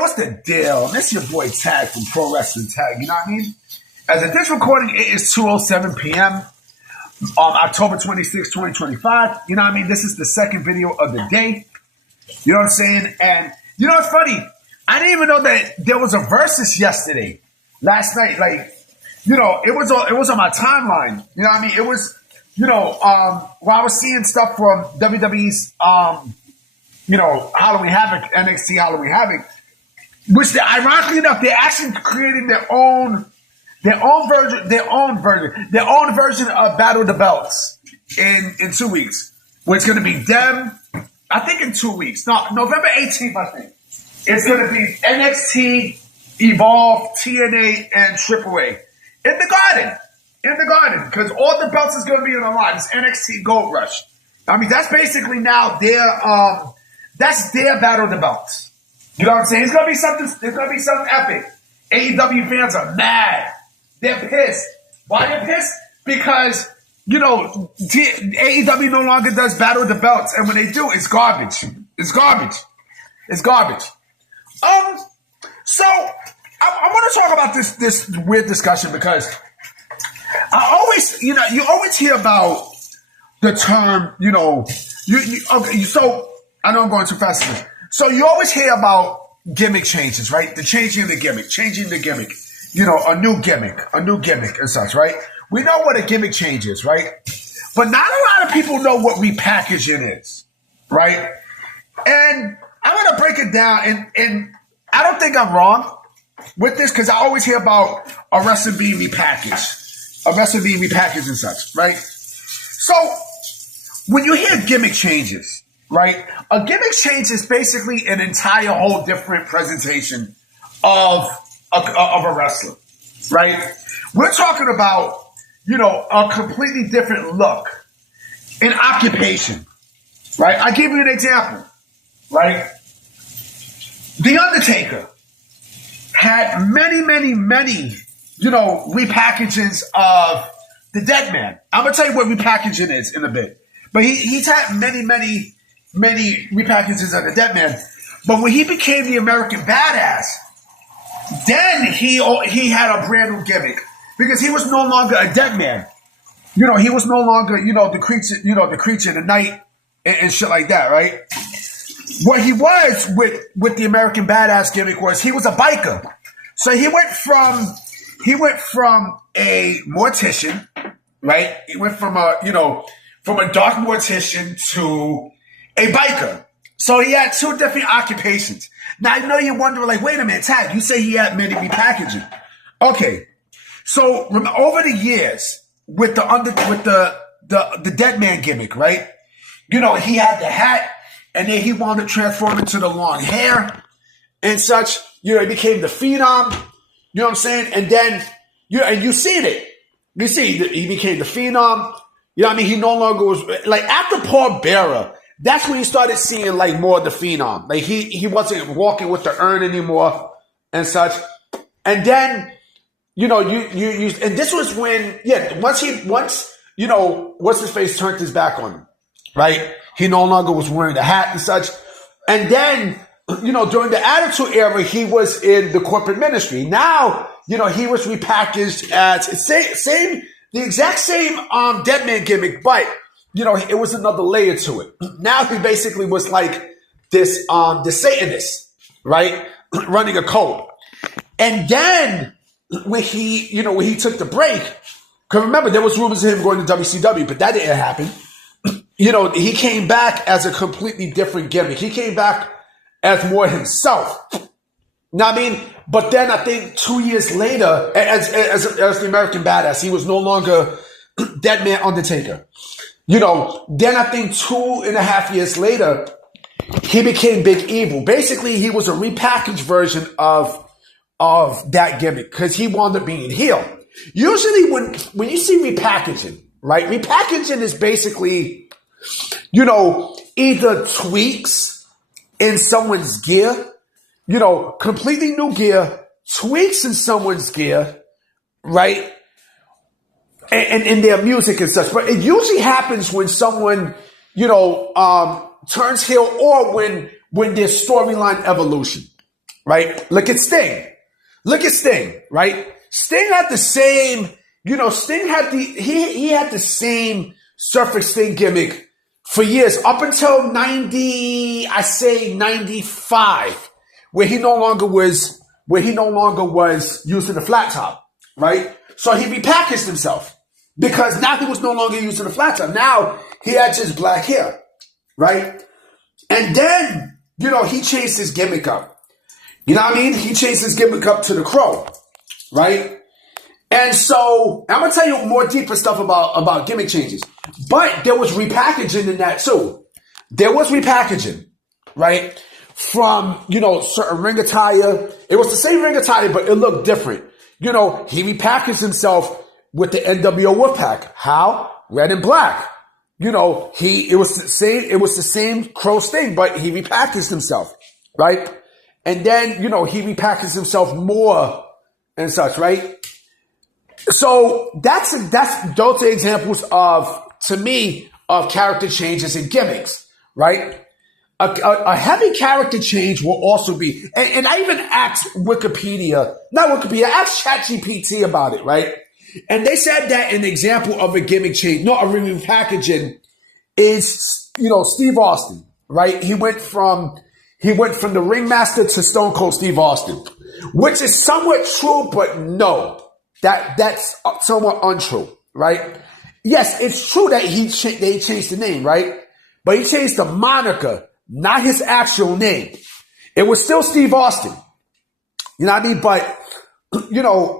what's the deal? This your boy Tag from Pro Wrestling Tag, you know what I mean? As of this recording, it is 2:07 p.m. on October 26, 2025. You know what I mean? This is the second video of the day. You know what I'm saying? And you know what's funny? I didn't even know that there was a versus yesterday. Last night, like, you know, it was on my timeline. You know what I mean? It was, you know, while I was seeing stuff from WWE's, you know, Halloween Havoc, NXT Halloween Havoc, which ironically enough, they're actually creating their own version of Battle of the Belts in 2 weeks. Where it's going to be them, I think in 2 weeks. No, November 18th, I think. It's going to be NXT, Evolve, TNA, and AAA. In the Garden. Because all the belts is going to be on the line. It's NXT Gold Rush. I mean, that's basically now that's their Battle of the Belts. You know what I'm saying? It's going to be something epic. AEW fans are mad. They're pissed. Why they're pissed? Because, you know, AEW no longer does Battle of the Belts. And when they do, it's garbage. It's garbage. So I want to talk about this weird discussion because I always, you know, you always hear about the term, you know, so I know I'm going too fast here. So you always hear about gimmick changes, right? The changing the gimmick, you know, a new gimmick and such, right? We know what a gimmick change is, right? But not a lot of people know what repackaging is, right? And I'm going to break it down, and I don't think I'm wrong with this because I always hear about a wrestler being repackaged and such, right? So when you hear gimmick changes, right? A gimmick change is basically an entire whole different presentation of a wrestler, right? We're talking about, you know, a completely different look, an occupation, right? I'll give you an example, right? The Undertaker had many, you know, repackages of the Dead Man. I'm going to tell you what repackaging is in a bit. But he's had many repackages of the Dead Man. But when he became the American Badass, then he had a brand new gimmick. Because he was no longer a dead man. You know, he was no longer, you know, the creature in the night and shit like that, right? What he was with the American Badass gimmick was he was a biker. So he went from a mortician, right? He went from a dark mortician to a biker. So he had two different occupations. Now I know you're wondering, like, wait a minute, Tag, you say he had many repackaging. Okay. So over the years with the Dead Man gimmick, right? You know, he had the hat, and then he wanted to transform into the long hair and such. You know, he became the Phenom. You know what I'm saying? And then you seen it. You see, he became the Phenom. You know what I mean? He no longer was like after Paul Bearer. That's when you started seeing like more of the Phenom. Like he wasn't walking with the urn anymore and such. And then, you know, you and this was when, once you know, what's his face turned his back on him, right? He no longer was wearing the hat and such. And then, you know, during the Attitude Era, he was in the corporate ministry. Now, you know, he was repackaged as the exact same Dead Man gimmick, but you know, it was another layer to it. Now he basically was like this Satanist, right? Running a cult. And then when he took the break, because remember, there was rumors of him going to WCW, but that didn't happen. You know, he came back as a completely different gimmick. He came back as more himself. Now, I mean, but then I think 2 years later, as the American Badass, he was no longer Dead Man Undertaker. You know, then I think 2.5 years later, he became Big Evil. Basically, he was a repackaged version of that gimmick because he wound up being heel. Usually when you see repackaging, right? Repackaging is basically, you know, either tweaks in someone's gear, you know, completely new gear, tweaks in someone's gear, right? And in their music and such. But it usually happens when someone, you know, turns heel or when there's storyline evolution, right? Look at Sting. Look at Sting, right? Sting had the same, Sting had he had the same Surfer Sting gimmick for years, up until 95, where he no longer was using the flat top, right? So he repackaged himself because now he was no longer using the flat top. Now he had just black hair, right? And then, he changed his gimmick up. You know what I mean? He changed his gimmick up to the Crow, right? And so I'm gonna tell you more deeper stuff about gimmick changes. But there was repackaging in that too. There was repackaging, right? From, certain ring attire. It was the same ring attire, but it looked different. He repackaged himself with the NWO Wolfpack. How? Red and black. It was the same Crow Sting, but he repackaged himself, right? And then, he repackaged himself more and such, right? So those are examples to me, of character changes and gimmicks, right? A heavy character change will also be, and I even asked asked ChatGPT about it, right? And they said that an example of a gimmick change, a repackaging, is, Steve Austin, right? He went from the ringmaster to Stone Cold Steve Austin, which is somewhat true, but no, that's somewhat untrue, right? Yes, it's true that they changed the name, right? But he changed the moniker, not his actual name. It was still Steve Austin. You know what I mean? But,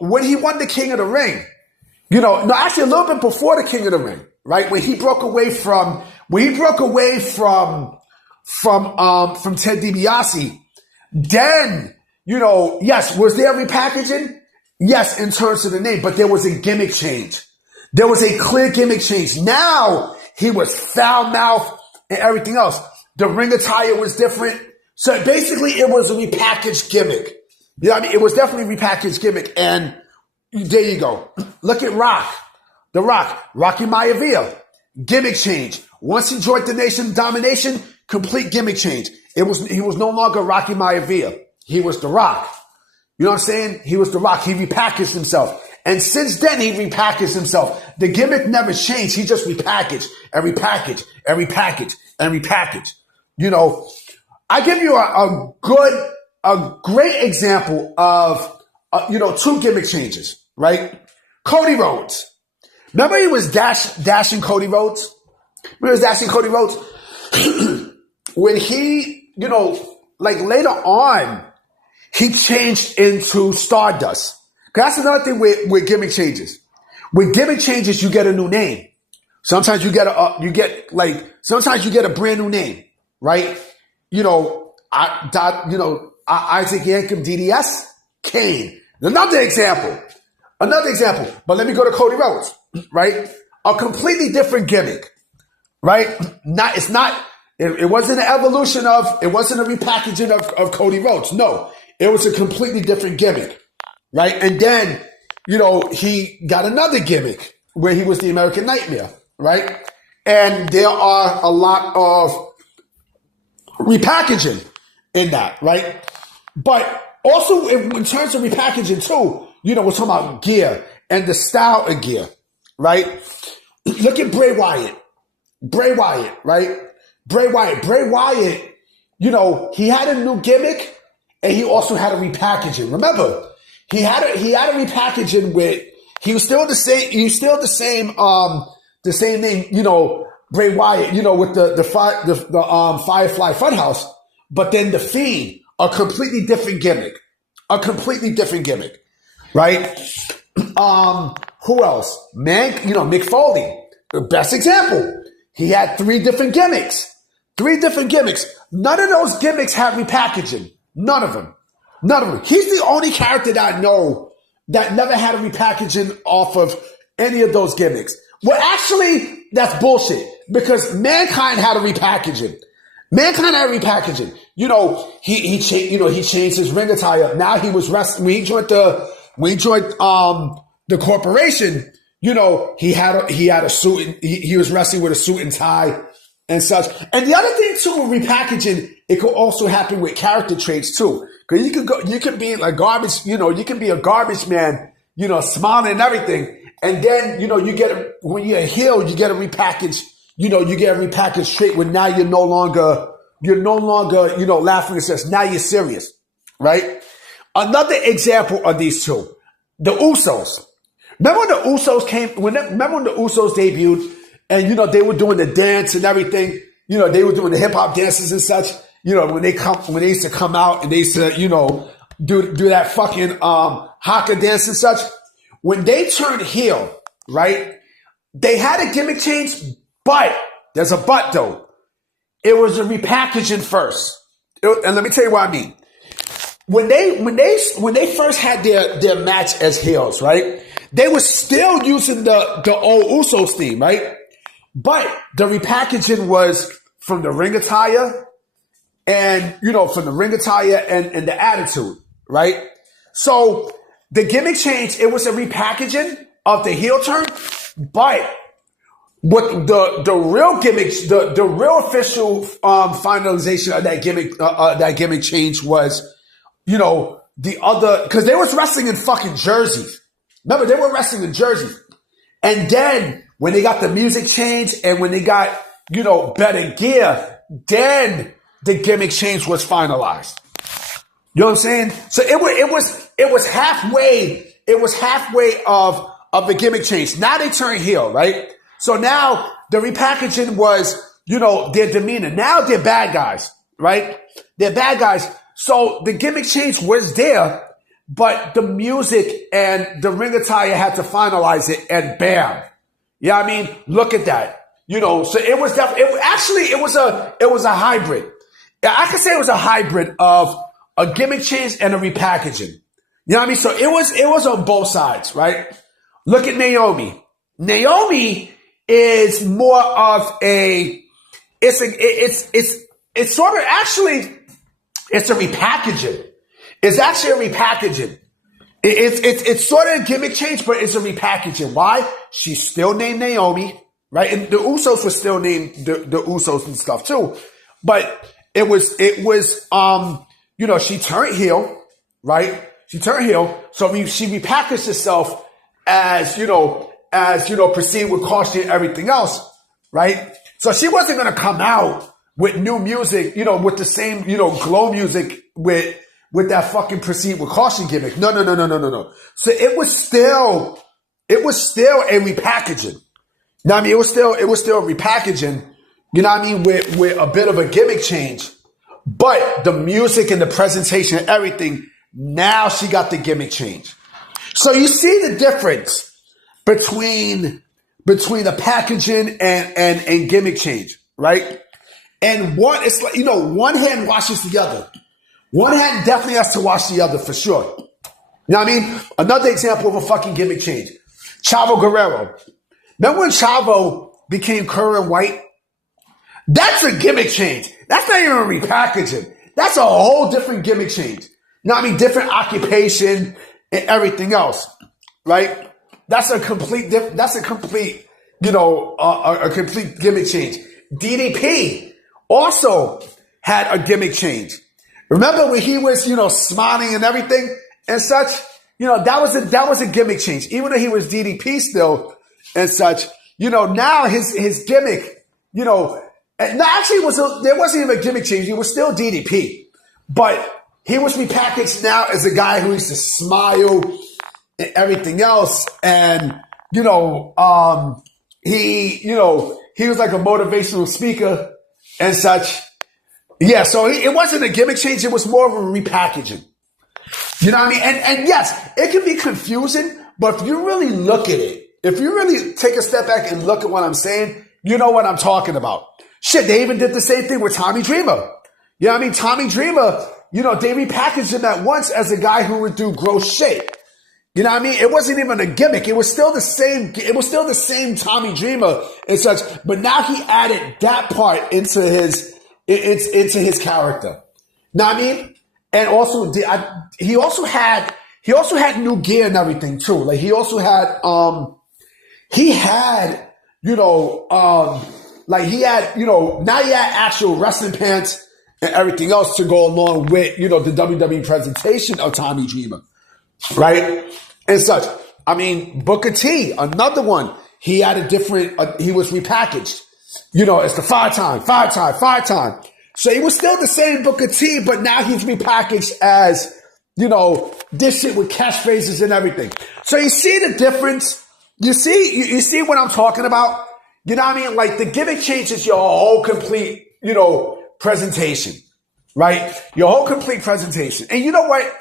when he won the King of the Ring, actually a little bit before the King of the Ring, right? When he broke away from Ted DiBiase, then, yes, was there repackaging? Yes, in terms of the name, but there was a gimmick change. There was a clear gimmick change. Now he was foul mouth and everything else. The ring attire was different. So basically it was a repackaged gimmick. You know what I mean? It was definitely a repackaged gimmick. And there you go. Look at Rock. The Rock. Rocky Maivia. Gimmick change. Once he joined the Nation of Domination, complete gimmick change. He was no longer Rocky Maivia. He was The Rock. You know what I'm saying? He was The Rock. He repackaged himself. And since then, he repackaged himself. The gimmick never changed. He just repackaged and repackaged and repackaged and repackaged. I give you a great example of, two gimmick changes, right? Cody Rhodes. Remember he was dashing Cody Rhodes? When he, later on, he changed into Stardust. That's another thing with gimmick changes. With gimmick changes, you get a new name. Sometimes you get a brand new name, right? Isaac Yankem, DDS, Kane. Another example. But let me go to Cody Rhodes, right? A completely different gimmick, right? It wasn't an evolution it wasn't a repackaging of Cody Rhodes. No, it was a completely different gimmick. Right. And then, he got another gimmick where he was the American Nightmare. Right. And there are a lot of repackaging in that. Right. But also in terms of repackaging too, we're talking about gear and the style of gear. Right. Look at Bray Wyatt. Right. Bray Wyatt, he had a new gimmick and he also had a repackaging. Remember, He had a repackaging with, he was still the same name, Bray Wyatt, with the Firefly Funhouse, but then the Fiend, a completely different gimmick, right? Who else? Mick Foley, the best example. He had three different gimmicks. None of those gimmicks had repackaging. None of them. He's the only character that I know that never had a repackaging off of any of those gimmicks. Well, actually, that's bullshit because Mankind had a repackaging. He changed his ring attire. Now he was wrestling. When he joined the corporation, he had a suit. He was wrestling with a suit and tie and such. And the other thing too with repackaging it could also happen with character traits too. Because you could be like garbage, you can be a garbage man, smiling and everything. And then, when you're a heel, you get a repackage, you get a repackaged trait when now you're no longer, laughing and says, now you're serious, right? Another example of these two, the Usos. Remember when the Usos remember when the Usos debuted and, they were doing the dance and everything, they were doing the hip hop dances and such, when they used to come out and they used to, do that fucking, haka dance and such. When they turned heel, right, they had a gimmick change, but there's a but though. It was a repackaging first. And let me tell you what I mean. When they first had their match as heels, right, they were still using the old Usos theme, right? But the repackaging was from the ring attire and, from the ring attire and the attitude, right? So the gimmick change, it was a repackaging of the heel turn, but what the real gimmicks, the real official finalization of that gimmick change was, the other, because they was wrestling in fucking jerseys. Remember, they were wrestling in jerseys. And then when they got the music change and when they got, better gear, then the gimmick change was finalized. You know what I'm saying? So it was halfway of the gimmick change. Now they turn heel, right? So now the repackaging was, their demeanor. Now they're bad guys, right? They're bad guys. So the gimmick change was there, but the music and the ring attire had to finalize it, and bam. Yeah, I mean, look at that. So it was definitely, it was a hybrid. I could say it was a hybrid of a gimmick change and a repackaging. You know what I mean? So it was on both sides, right? Look at Naomi. Naomi is more of it's sort of actually, it's a repackaging. It's actually a repackaging. It's sort of a gimmick change, but it's a repackaging. Why? She's still named Naomi, right? And the Usos were still named the Usos and stuff too. But it was, she turned heel, right? She turned heel. So she repackaged herself as proceed with caution and everything else, right? So she wasn't going to come out with new music, with the same, glow music with that fucking proceed with caution gimmick. No. So it was still a repackaging. You know what I mean? It was still a repackaging, you know what I mean, with a bit of a gimmick change. But the music and the presentation and everything, now she got the gimmick change. So you see the difference between the packaging and gimmick change, right? And it's like, one hand washes the other. One hand definitely has to wash the other for sure. You know what I mean? Another example of a fucking gimmick change. Chavo Guerrero. Remember when Chavo became Curran White? That's a gimmick change. That's not even a repackaging. That's a whole different gimmick change. You know what I mean? Different occupation and everything else, right? That's a complete complete gimmick change. DDP also had a gimmick change. Remember when he was, smiling and everything and such? That was a gimmick change. Even though he was DDP still and such, now his gimmick, actually there wasn't even a gimmick change. He was still DDP, but he was repackaged now as a guy who used to smile and everything else. And, he was like a motivational speaker and such. Yeah, so it wasn't a gimmick change. It was more of a repackaging. You know what I mean? And yes, it can be confusing, but if you really look at it, if you really take a step back and look at what I'm saying, you know what I'm talking about. Shit, they even did the same thing with Tommy Dreamer. You know what I mean? Tommy Dreamer, they repackaged him at once as a guy who would do gross shit. You know what I mean? It wasn't even a gimmick. It was still the same. It was still the same Tommy Dreamer and such. But now he added that part into his character. Know what I mean? And also, he also had new gear and everything too. Like he also had, now he had actual wrestling pants and everything else to go along with, the WWE presentation of Tommy Dreamer, right? And such. I mean, Booker T, another one. He had a different, he was repackaged. It's the five time. So he was still the same Booker T, but now he's repackaged as, this shit with catchphrases and everything. So you see the difference? You see what I'm talking about? You know what I mean? Like, the gimmick changes your whole complete, presentation, right? Your whole complete presentation. And you know what?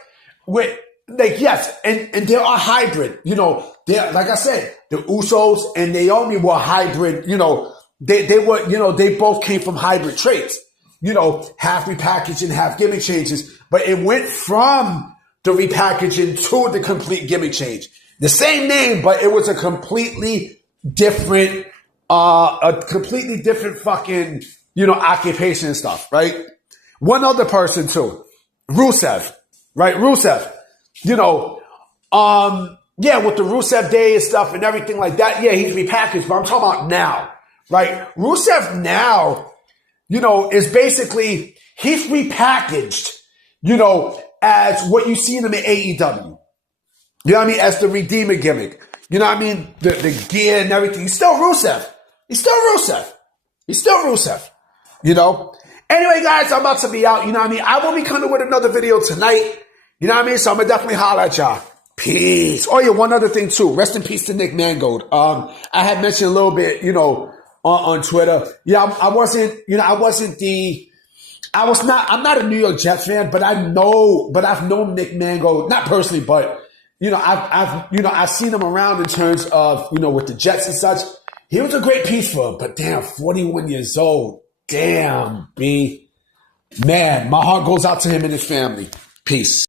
Yes, and they are hybrid. They're, like I said, the Usos and Naomi were hybrid. They were, they both came from hybrid traits. Half repackaging, half gimmick changes. But it went from the repackaging to the complete gimmick change. The same name, but it was a completely different fucking, occupation and stuff, right? One other person too, Rusev, right? Rusev, with the Rusev Day and stuff and everything like that. Yeah, he's repackaged, but I'm talking about now, right? Rusev now, is basically, he's repackaged, as what you see in him in AEW. You know what I mean? As the Redeemer gimmick. You know what I mean? The gear and everything. He's still Rusev. Anyway, guys, I'm about to be out. You know what I mean? I will be coming with another video tonight. You know what I mean? So I'm going to definitely holler at y'all. Peace. Oh, yeah, one other thing, too. Rest in peace to Nick Mangold. I had mentioned a little bit, on Twitter. Yeah, I'm not a New York Jets fan, but I've known Nick Mangold, not personally, but, I've seen him around in terms of, with the Jets and such. He was a great piece for him, but damn, 41 years old. Damn, B. Man, my heart goes out to him and his family. Peace.